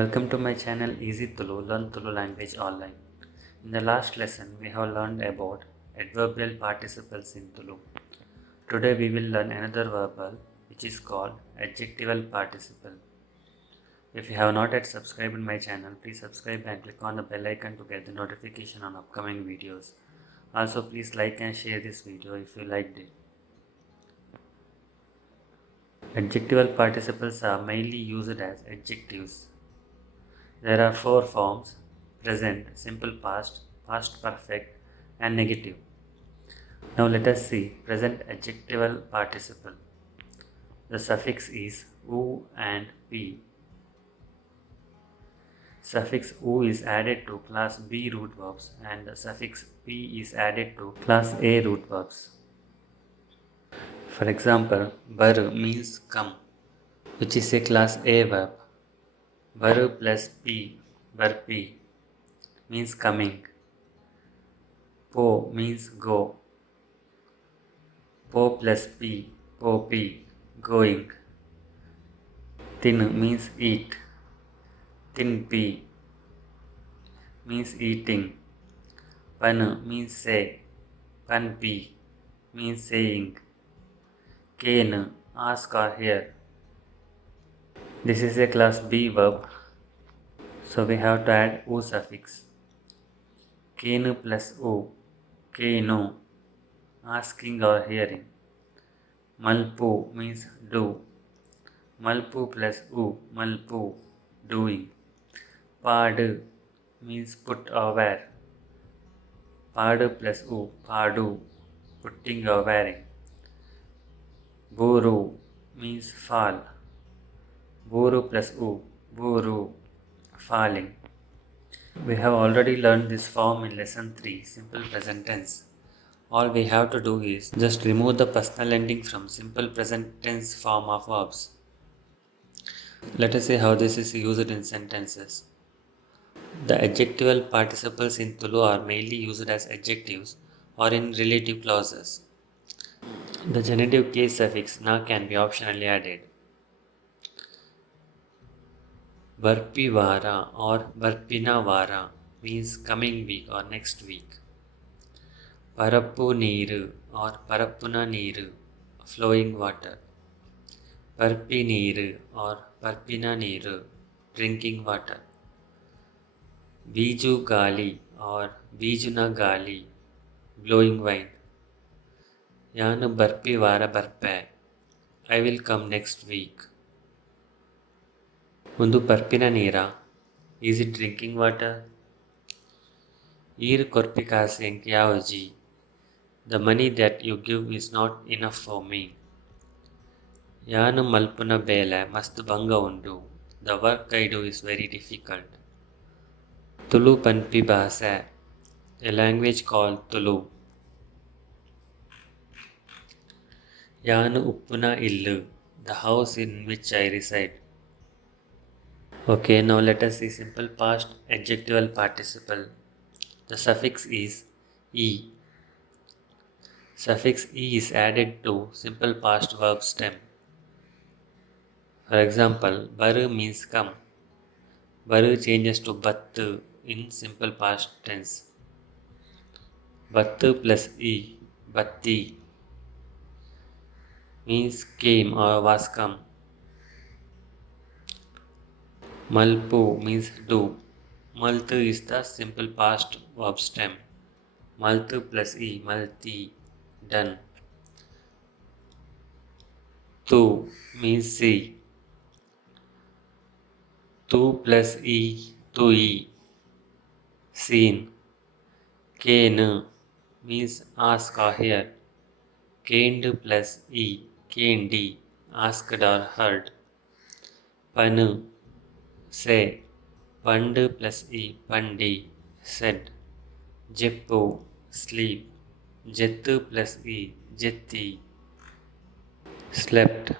Welcome to my channel Easy Tulu, Learn Tulu Language Online. In the last lesson, we have learned about adverbial participles in Tulu. Today we will learn another verbal which is called adjectival participle. If you have not yet subscribed my channel, please subscribe and click on the bell icon to get the notification on upcoming videos. Also, please like and share this video if you liked it. Adjectival participles are mainly used as adjectives. There are four forms: present, simple past, past perfect, and negative. Now let us see present adjectival participle. The suffix is u and p. Suffix u is added to class B root verbs and the suffix p is added to class A root verbs. For example, baru means come, which is a class A verb. Baru plus p, barpi, means coming. Po means go. Po plus p, popi, going. Tin means eat. Tin p means eating. Pan means say. Pan p means saying. Ken, ask or hear. This is a class B verb, so we have to add u suffix. Ken plus u, keno, asking or hearing. Malpu means do. Malpu plus u, malpu, doing. Padu means put or wear. Padu plus u, padu, putting or wearing. Buru means fall. Buru plus u, buru, falling. We have already learned this form in lesson 3, simple present tense. All we have to do is just remove the personal ending from simple present tense form of verbs. Let us see how this is used in sentences. The adjectival participles in Tulu are mainly used as adjectives or in relative clauses. The genitive case suffix na can be optionally added. Barpivara or Barpinavara means coming week or next week. Parappu Neeru or Parappuna Neeru, flowing water. Parpi Neeru or Parpina Neeru, drinking water. Biju Gali or Bijuna Gali, blowing wine. Yanu Barpivara Barpe, I will come next week. Mundu Parpina Neera, is it drinking water? Ir Korpikaseng Yaoji, the money that you give is not enough for me. Yanu Malpuna Bela Mastu Banga Undu, the work I do is very difficult. Tulu Panpi Bhasa, a language called Tulu. Yanu Uppuna Illu, the house in which I reside. Okay, now let us see simple past adjectival participle. The suffix is e. Suffix e is added to simple past verb stem. For example, baru means come. Baru changes to battu in simple past tense. Battu plus e, batti, means came or was come. Malpu means do. Maltu is the simple past verb stem. Maltu plus e, malti, done. Tu means see. Tu plus e, tui, seen. Kenu means ask or hear. Kendu plus e, kendi, asked or heard. Panu, say. Pandu plus e, pandi, said. Jeppu, sleep. Jettu plus e, jetti, slept.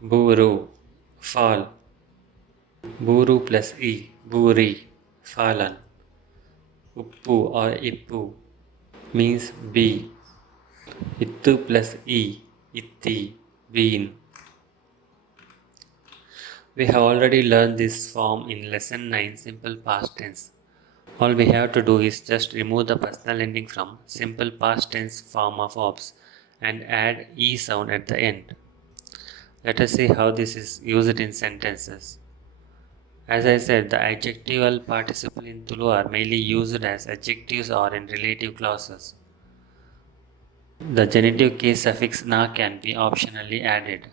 Buru, fall. Buru plus e, buri, fallen. Uppu or ippu means be. Ittu plus e, itti, been. We have already learned this form in lesson 9 simple past tense. All we have to do is just remove the personal ending from simple past tense form of verbs and add e sound at the end. Let us see how this is used in sentences. As I said, the adjectival participle in Tulu are mainly used as adjectives or in relative clauses. The genitive case suffix na can be optionally added.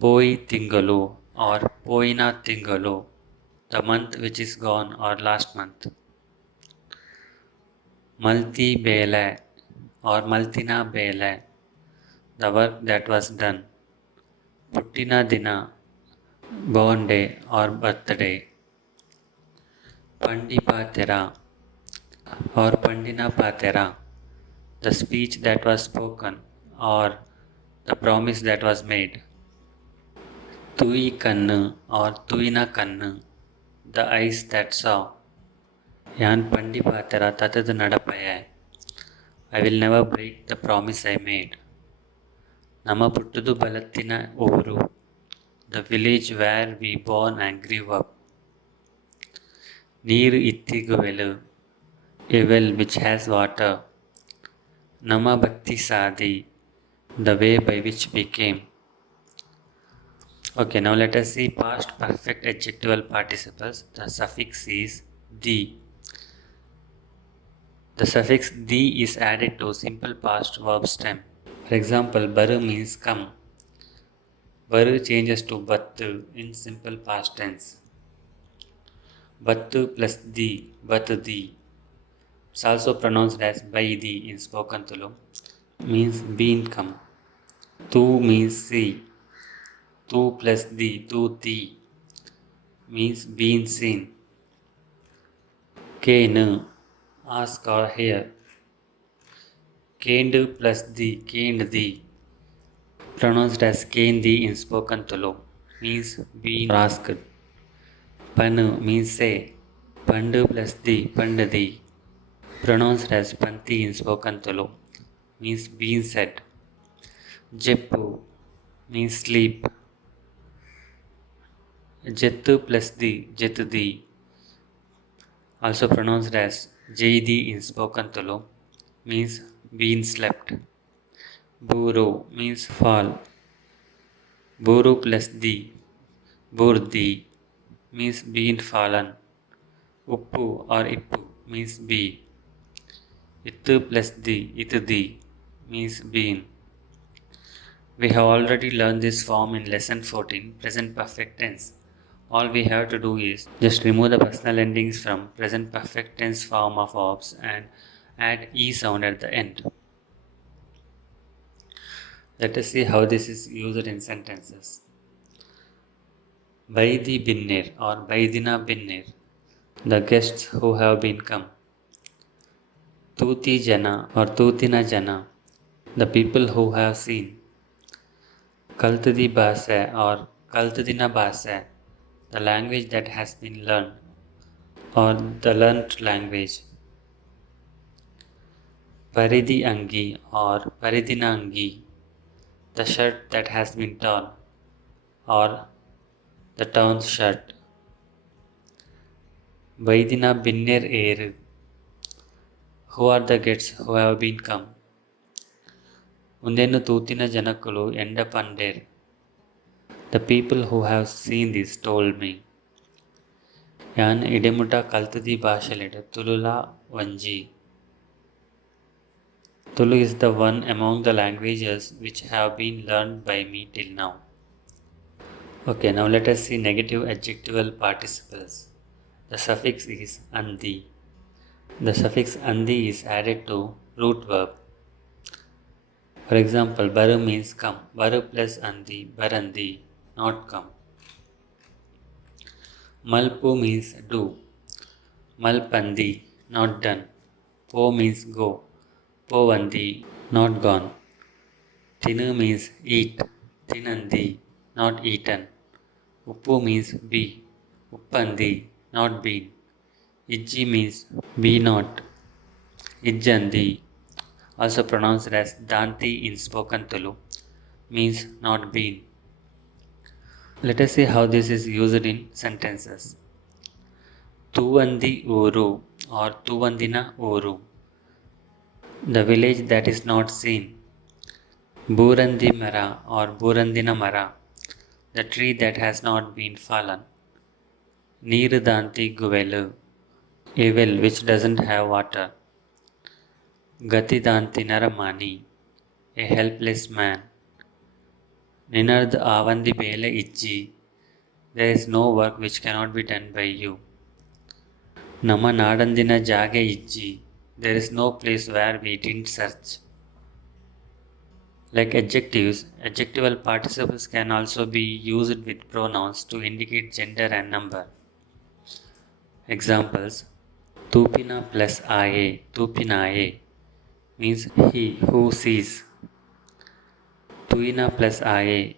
Poi tingalu or poina tingalu, the month which is gone or last month. Malti bele or maltina bele, the work that was done. Puttina dina, born day or birthday. Pandi patera or pandina patera, the speech that was spoken or the promise that was made. Tui kannu or tuina kannu, the eyes that saw. Yan pandi patera tatadu nadapaya, I will never break the promise I made. Nama puttudu balattina uru, the village where we born and grew up. Neeru ittigu velu, a well which has water. Nama bhakti sadi, the way by which we came. Okay, now let us see past perfect adjectival participles. The suffix is the. The suffix the is added to simple past verb stem. For example, baru means come. Baru changes to battu in simple past tense. Battu plus the, battu the. It's also pronounced as by the in spoken Tulu. Means been come. Tu means see. Tu plus the, tu the means been seen. Kenu, ask or hear. Kendu plus the, kend the, pronounced as ken the in spoken Tulu, means been asked. Panu means say. Pandu plus the, pandu the, pronounced as panti in spoken Tulu, means being said. Jeppu means sleep. Jettu plus the, jettu the, also pronounced as Jaidi in spoken Tulu, means being slept. Buru means fall. Buru plus the, burdi, means being fallen. Uppu or ippu means be. Ittu plus the, itu the, means being. We have already learned this form in lesson 14, present perfect tense. All we have to do is just remove the personal endings from present perfect tense form of verbs and add e sound at the end. Let us see how this is used in sentences. Baidi binnir or baidina binnir, the guests who have been come. Tuti jana or tutina jana, the people who have seen. Kaltadi bhasa or kaltadina bhasa, the language that has been learned or the learnt language. Paridi angi or paridina angi, the shirt that has been torn or the torn shirt. Vaidina binner eru, who are the guests who have been come. Undenu tutina janakulu enda pander, the people who have seen this told me. Yan idimuta kaltadi bhashalede tulula vanji. Tulu is the one among the languages which have been learned by me till now. Okay, now let us see negative adjectival participles. The suffix is andi. The suffix andi is added to root verb. For example, baru means come. Baru plus andi, barandi, not come. Malpu means do. Malpandi, not done. Po means go. Povandi, not gone. Tinu means eat. Tinandi, not eaten. Uppu means be. Uppandi, not been. Ijji means be not. Ijjandi, also pronounced as Danti in spoken Tulu, means not been. Let us see how this is used in sentences. Tuvandi uru or Tuvandina uru, the village that is not seen. Burandi mara or Burandina mara, the tree that has not been fallen. Neerudanti guvelu, a well which doesn't have water. Gatidanti naramani, a helpless man. Ninard avandi bele ijji, there is no work which cannot be done by you. Nama nadandina jage ijji, there is no place where we didn't search. Like adjectives, adjectival participles can also be used with pronouns to indicate gender and number. Examples: Tupina plus ia, tupinae means he who sees. Tuina plus ia,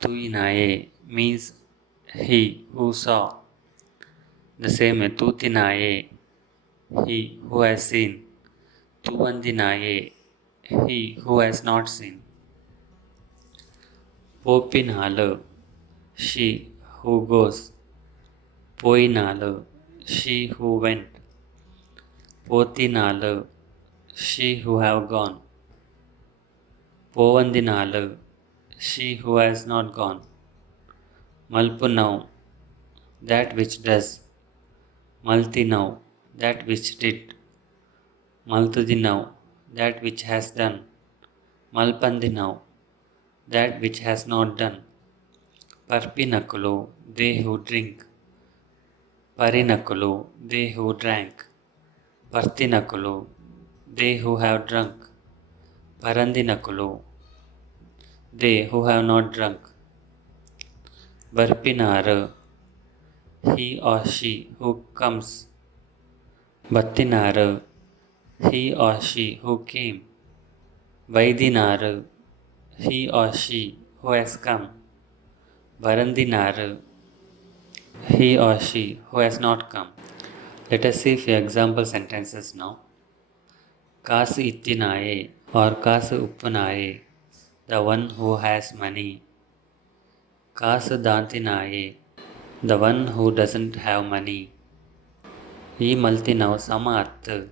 tuinae means he who saw. The same way, tutinae, he who has seen. Tuvandinae, he who has not seen. Popinalu, she who goes. Poinalu, she who went. Potinalu, she who have gone. Povandinalu, she who has not gone. Malpunau, that which does. Maltinau, that which did. Maltudinau, that which has done. Malpandinau, that which has not done. Parpinakulu, they who drink. Parinakulu, they who drank. Partinakulu, they who have drunk. Parandinakulu, they who have not drunk. Barpinaru, he or she who comes. Battinaru, he or she who came. Vaidinaru, he or she who has come. Varandinaru, he or she who has not come. Let us see a few example sentences now. Kasu ittinaye or Kasu uppanaye, the one who has money. Kasu dantinaye, the one who doesn't have money. Ee maltinav samaat,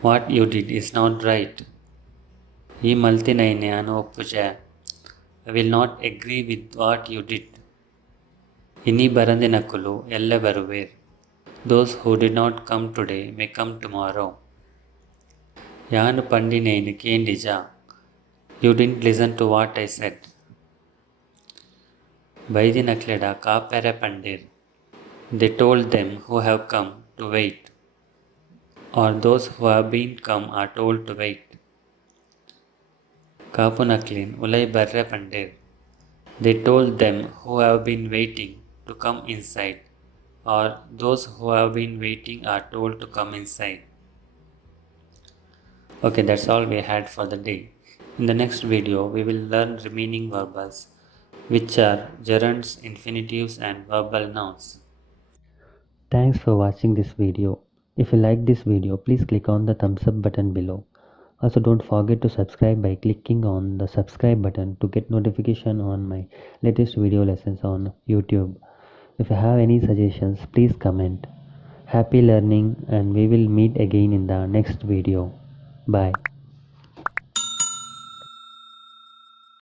what you did is not right. Ee maltinaine anu oppuja, I will not agree with what you did. Ini barandinakulu ella baruver, those who did not come today may come tomorrow. Yanu pandinaine kendija, you didn't listen to what I said. Vaidinakleda kapere pandir, they told them who have come to wait, or those who have been come are told to wait. Kapunaklin ulai barre pandir, they told them who have been waiting to come inside, or those who have been waiting are told to come inside. Okay, that's all we had for the day. In the next video, we will learn remaining verbals, which are gerunds, infinitives, and verbal nouns. Thanks for watching this video. If you like this video, please click on the thumbs up button below. Also, don't forget to subscribe by clicking on the subscribe button to get notification on my latest video lessons on YouTube. If you have any suggestions, please comment. Happy learning, and we will meet again in the next video. Bye.